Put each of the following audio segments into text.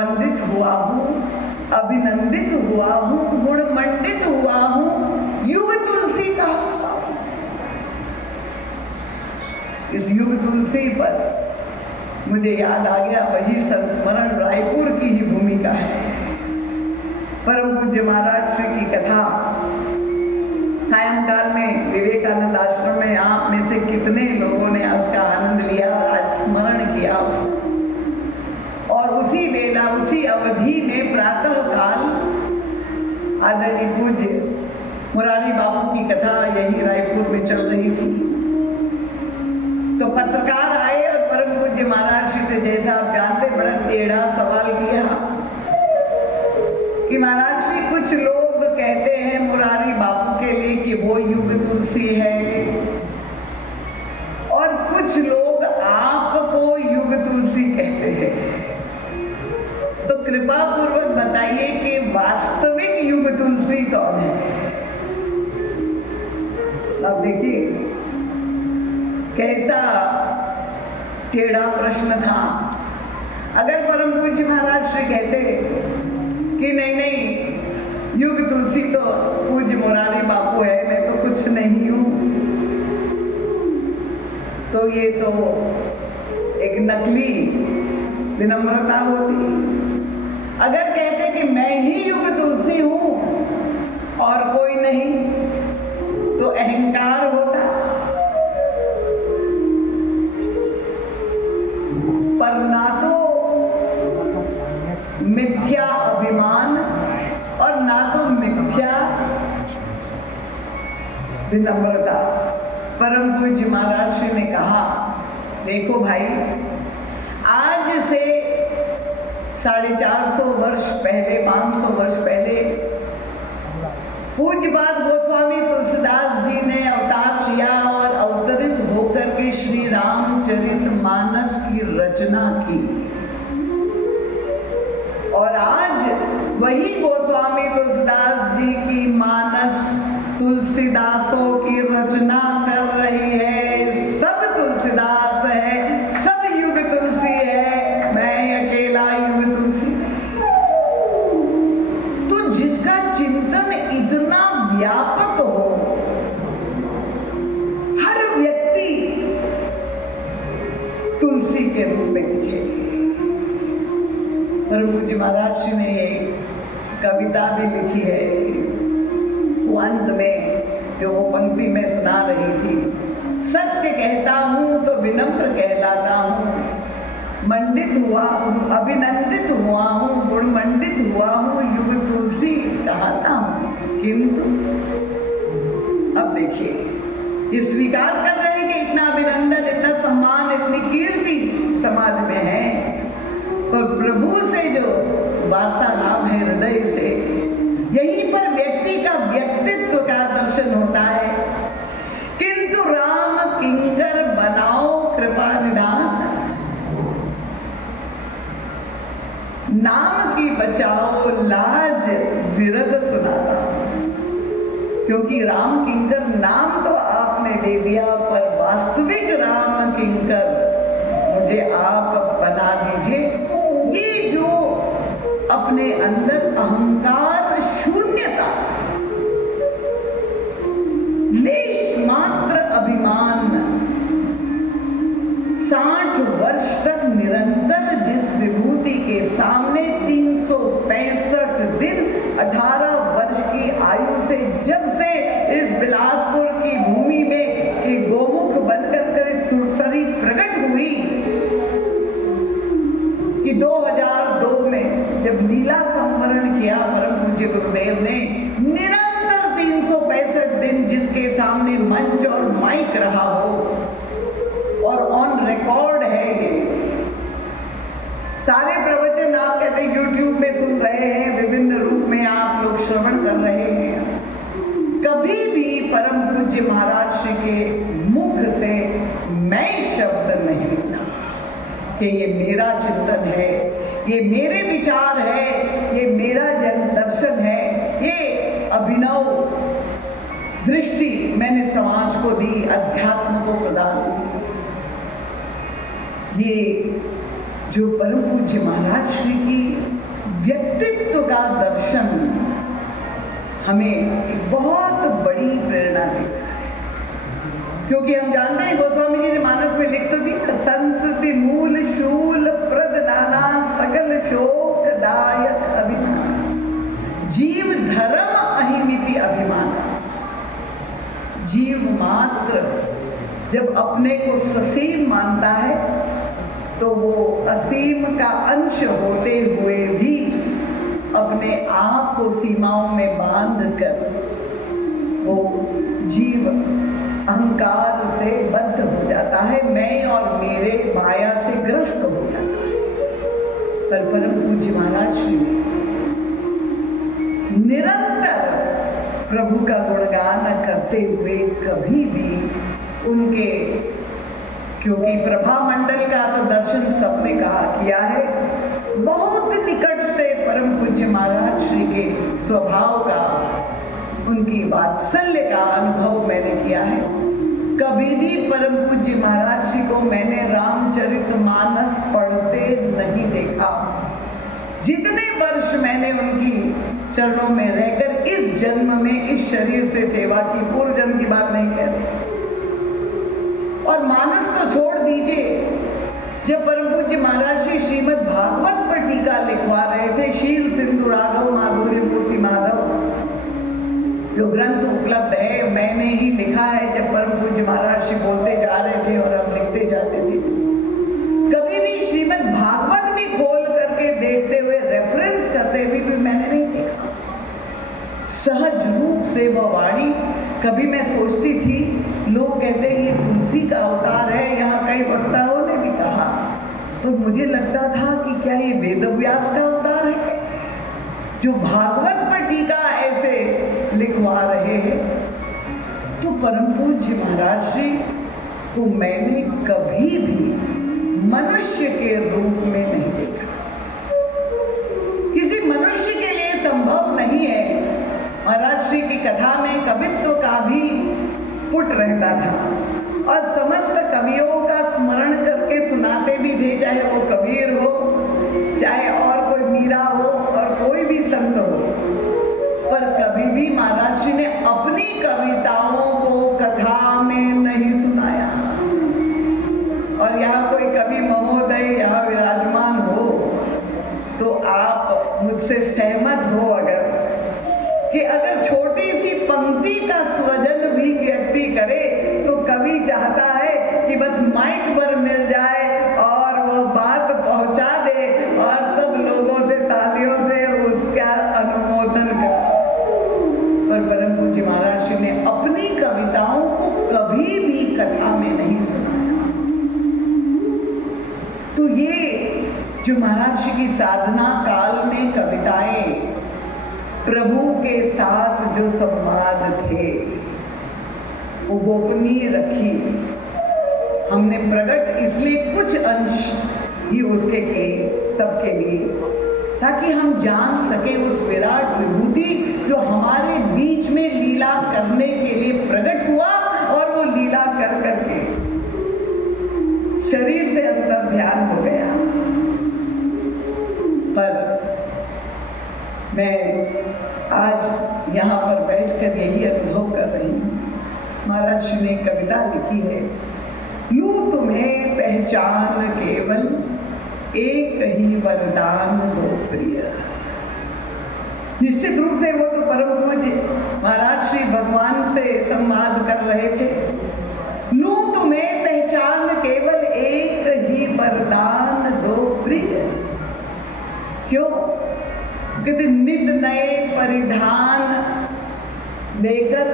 वंदित हुआ हूँ, अभिनंदित हुआ हूँ, गुणमंडित हुआ हूँ, युग तुलसी का। इस युग तुलसी पर मुझे याद आ गया, वही संस्मरण रायपुर की ही भूमिका है। परम पूज्य महाराज श्री की कथा सायंकाल में विवेकानंद आश्रम में आप में से कितने लोगों ने उसका आनंद लिया, आज स्मरण किया उसको। और उसी वेला, उसी अवधि में प्रातः काल आदरणीय पूज्य मुरारी बाबू की कथा यही रायपुर में चल रही थी। तो पत्रकार आए और परम पूज्य महाराज श्री से, जैसा आप जानते, बड़ा टेढ़ा सवाल किया कि महाराज श्री, कुछ लोग कहते हैं मुरारी बापू के लिए कि वो युग तुलसी है, और कुछ लोग आपको युग तुलसी कहते हैं। तो कृपा पूर्वक बताइए कि वास्तविक युग तुलसी कौन है? अब देखिए कैसा टेढ़ा प्रश्न था। अगर परम पूज्य महाराज श्री कहते कि नहीं नहीं, युग तुलसी तो पूज्य मुरारी बापू है, मैं तो कुछ नहीं हूं, तो ये तो एक नकली विनम्रता होती। अगर कहते कि मैं ही युग तुलसी हूं और कोई नहीं, तो अहंकार होता। पर ना तो मिथ्या अभिमान और ना तो मिथ्या विनम्रता। परम पूज्य महाराज श्री ने कहा, देखो भाई, आज से 450 वर्ष पहले, 500 वर्ष पहले पूज्यपाद गोस्वामी तुलसीदास जी ने अवतार लिया और अवतरित होकर के श्री रामचरितमानस की रचना की। और आज वही गोस्वामी तुलसीदास जी की मानस तुलसीदासों की रचना कर रही है। सब तुलसीदास है, सब युग तुलसी है, मैं अकेला युग तुलसी। तो जिसका चिंतन इतना व्यापक हो, हर व्यक्ति तुलसी के रूप में दिखे। परम पूज्य महाराज श्री ने एक कविता भी लिखी है। वो अंत में जो वो पंक्ति में सुना रही थी, सत्य कहता हूँ तो विनम्र कहलाता हूँ, मंडित हुआ हूँ, अभिनंदित हुआ हूँ, गुणमंडित हुआ हूँ, युग तुलसी कहता हूँ। किंतु अब देखिए, ये स्वीकार कर रहे हैं कि इतना अभिनंदन, इतना सम्मान, इतनी कीर्ति समाज में है, और प्रभु से जो वार्तालाप है हृदय से, यहीं पर व्यक्ति का व्यक्तित्व का दर्शन होता है। किंतु राम किंकर बनाओ कृपा निदान, नाम की बचाओ लाज विरद सुनाता। क्योंकि राम किंकर नाम तो आपने दे दिया, पर वास्तविक राम किंकर मुझे आप बना दीजिए। ये जो अपने अंदर अहंकार शून्यता, लेश मात्र अभिमान, 60 वर्ष तक निरंतर जिस विभूति के सामने 365 दिन 18 वर्ष की आयु से, जब से इस बिलासपुर की भूमि में एक गोमुख बनकर कर सुरसरी प्रकट हुई कि 2002 में जब लीला संवरण किया परम पूज्य गुरुदेव ने, निरंतर 365 दिन जिसके सामने मंच और माइक रहा हो, और ऑन रिकॉर्ड है ये सारे प्रवचन। आप कहते हैं YouTube में सुन रहे हैं, विभिन्न रूप में आप लोग श्रवण कर रहे हैं। कभी भी परम पूज्य महाराज श्री के मुख से मैं शब्द नहीं निकला कि ये मेरा चिंतन है, ये मेरे विचार है, ये मेरा जन दर्शन है, ये अभिनव दृष्टि मैंने समाज को दी, अध्यात्म को प्रदान की। ये जो परम पूज्य महाराज श्री की व्यक्तित्व का दर्शन हमें एक बहुत बड़ी प्रेरणा देता है। क्योंकि हम जानते हैं, गोस्वामी जी ने मानस में लिख तो दिया, संस्कृति मूल शूल प्रद नाना सकल शोक दायक अभिमान, जीव धर्म अहिमिति अभिमान। जीव मात्र जब अपने को ससीम मानता है तो वो असीम का अंश होते हुए भी अपने आप को सीमाओं में बांध कर वो जीव अहंकार से बद्ध हो जाता है, मैं और मेरे माया से ग्रस्त हो जाता है। पर परम पूज्य महाराज श्री निरंतर प्रभु का गुणगान करते हुए कभी भी उनके, क्योंकि प्रभा मंडल का तो दर्शन सबने कहा किया है, बहुत निकट से परम पूज्य महाराज श्री के स्वभाव का, उनकी वात्सल्य का अनुभव मैंने किया है। कभी भी परम पूज्य महाराज श्री को मैंने रामचरितमानस पढ़ते नहीं देखा। जितने वर्ष मैंने उनकी चरणों में रहकर इस जन्म में इस शरीर से सेवा की, पूर्व जन्म की बात नहीं कह रही, और मानस तो छोड़ दीजिए, जब परम पूज्य महाराज श्री श्रीमद् भागवत पर टीका लिखवा रहे थे, शील सिंधु राघव माधुर्य मूर्ति माधव, जो ग्रंथ उपलब्ध है, मैंने ही लिखा है। जब परम पूज्य महाराज श्री बोलते जा रहे थे और हम लिखते जाते थे, कभी भी श्रीमद् भागवत भी खोल करके देखते हुए, रेफरेंस करते हुए भी मैंने नहीं देखा। सहज रूप से वह वाणी, कभी मैं सोचती थी, लोग कहते हैं ये तुलसी का अवतार है, यहाँ कई वक्ताओं ने भी कहा, तो मुझे लगता था कि क्या ये वेदव्यास का अवतार है जो भागवत पर टीका ऐसे लिखवा रहे हैं। तो परम पूज्य महाराज श्री को मैंने कभी भी मनुष्य के रूप में नहीं देखा। किसी मनुष्य के लिए संभव नहीं है। महाराज श्री की कथा में कवित्व का भी पुट रहता था और समस्त कवियों का स्मरण करके सुनाते भी थे, चाहे वो कबीर हो, चाहे और कोई मीरा हो और कोई भी संत हो। पर कभी भी महाराज जी ने अपनी कविताओं को कथा में नहीं सुनाया। और यहाँ कोई कवि महोदय यहाँ विराजमान हो तो आप मुझसे सहमत हो अगर, कि अगर छोटी सी पंक्ति का सृजन भी व्यक्ति करे तो कवि चाहता है कि बस माइक पर मिल जाए और वो बात पहुंचा दे और तब लोगों से तालियों से उसका अनुमोदन करे। पर परम पूज्य महाराज श्री ने अपनी कविताओं को कभी भी कथा में नहीं सुनाया। तो ये जो महाराज श्री की साधना काल में कविताएं, प्रभु के साथ जो संवाद थे, वो गोपनीय रखी। हमने प्रकट इसलिए कुछ अंश ही उसके किए सबके लिए, ताकि हम जान सके उस विराट विभूति जो हमारे बीच में लीला करने के लिए प्रकट हुआ और वो लीला कर करके शरीर से अंतर ध्यान हो गया। पर मैं आज यहाँ पर बैठकर यही अनुभव कर रही हूँ। महाराज श्री ने कविता लिखी है, लूं तुम्हें पहचान केवल एक ही वरदान दो प्रिय। निश्चित रूप से वो तो परम पूज्य महाराज श्री भगवान से संवाद कर रहे थे। लूं तुम्हें पहचान केवल एक ही वरदान दो प्रिय। क्यों? कहते नित नए परिधान लेकर,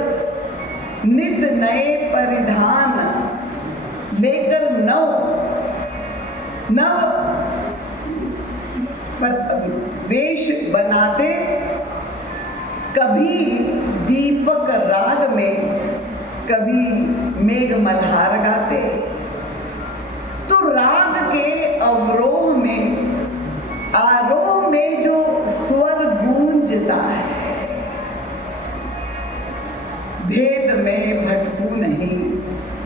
नित नए परिधान लेकर नव वेश बनाते, कभी दीपक राग में, कभी मेघ मल्हार गाते। तो राग के अवरोह में, आरोह में जो स्वर गूंजता है, भेद में भटकू नहीं,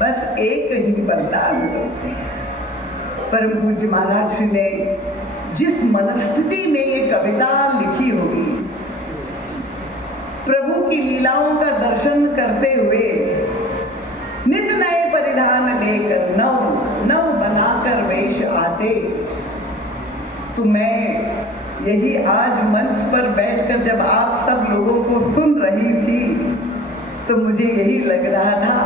बस एक ही वरदान होते हैं। परम पूज्य महाराज श्री ने जिस मनस्थिति में ये कविता लिखी होगी, प्रभु की लीलाओं का दर्शन करते हुए नित नए परिधान लेकर नव नव बनाकर वेश आते, तो मैं यही आज मंच पर बैठकर जब आप सब लोगों को सुन रही थी, तो मुझे यही लग रहा था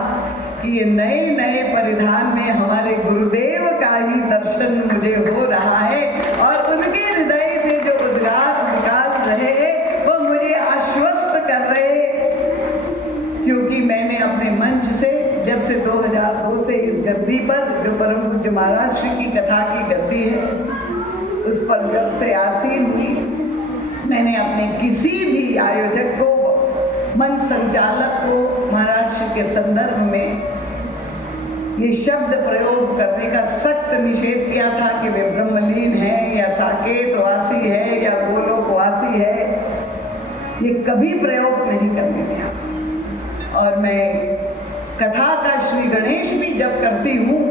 कि ये नए नए परिधान में हमारे गुरुदेव का ही दर्शन मुझे हो रहा है, और उनके हृदय से जो उद्गार निकाल रहे हैं वो मुझे आश्वस्त कर रहे हैं। क्योंकि मैंने अपने मंच से जब से 2002 से इस गद्दी पर, जो परम पूज्य महाराज श्री की कथा की गद्दी है, उस पर जब से आसीन हुई, मैंने अपने किसी भी आयोजक को, मंच संचालक को महाराज श्री के संदर्भ में ये शब्द प्रयोग करने का सख्त निषेध किया था कि वे ब्रह्मलीन है या साकेतवासी है या गोलोकवासी है, ये कभी प्रयोग नहीं करने दिया। और मैं कथा का श्री गणेश भी जब करती हूँ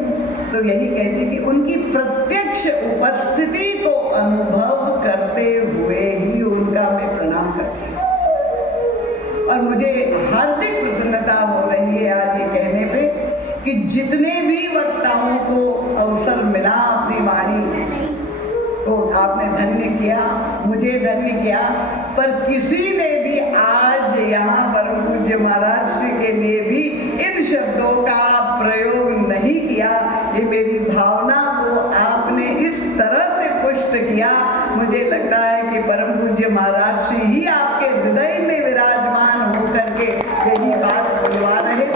तो यही कहती कि उनकी प्रत्यक्ष उपस्थिति को अनुभव करते हुए ही उनका मैं प्रणाम करती हूँ। और मुझे हार्दिक प्रसन्नता हो रही है आज ये कहने पे कि जितने भी वक्ताओं को अवसर मिला अपनी वाणी को आपने धन्य किया, मुझे धन्य किया, पर किसी ने भी आज यहाँ परम पूज्य महाराज श्री के लिए भी इन शब्दों का प्रयोग नहीं किया। ये मेरी भावना को आपने इस तरह से पुष्ट किया, मुझे लगता है कि परम पूज्य महाराज श्री ही आपके हृदय में विराजमान होकर के यही बात बोलवा रहे।